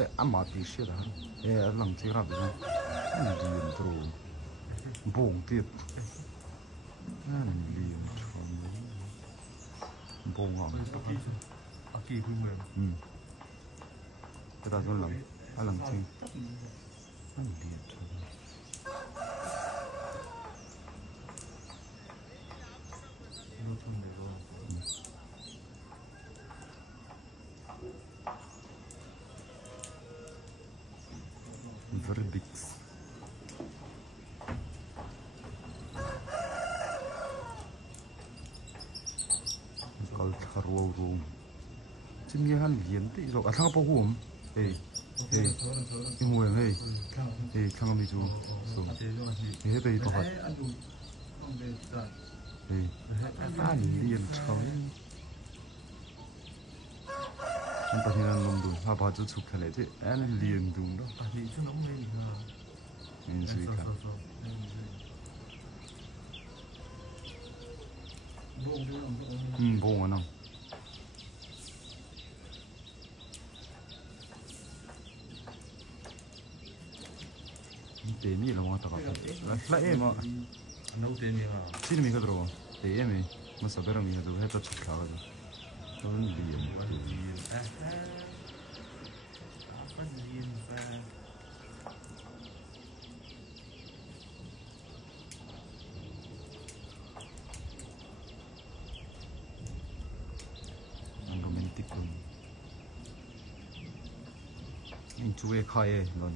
sẽ ăn mà tí xíu đó lần chơi ra bây giờ liền trâu bông tiệt liền trâu bông ngọn kỳ vui mừng cái ta cho lần chơi liền trâu verdicts kalau terlalu rum cimihan lian tu itu asal apa hukum ini hukum kang kami tu so ini tu itu apa lian cang Anh ta hiện lồng đùn, họ bảo chú chụp cái này chứ, anh liền đùn đó. Thì chú nóng lên hả? Anh suy cả. Bông anh không? Tế mi là mọi người lại em ạ. Nấu tế mi hả? Chỉ mình cái đồ, tế em ấy, mà sao bây giờ mình cái đồ hết tất chụp cả rồi. Nó liền. Romantic luôn. Anh chú ấy khai ấy luôn.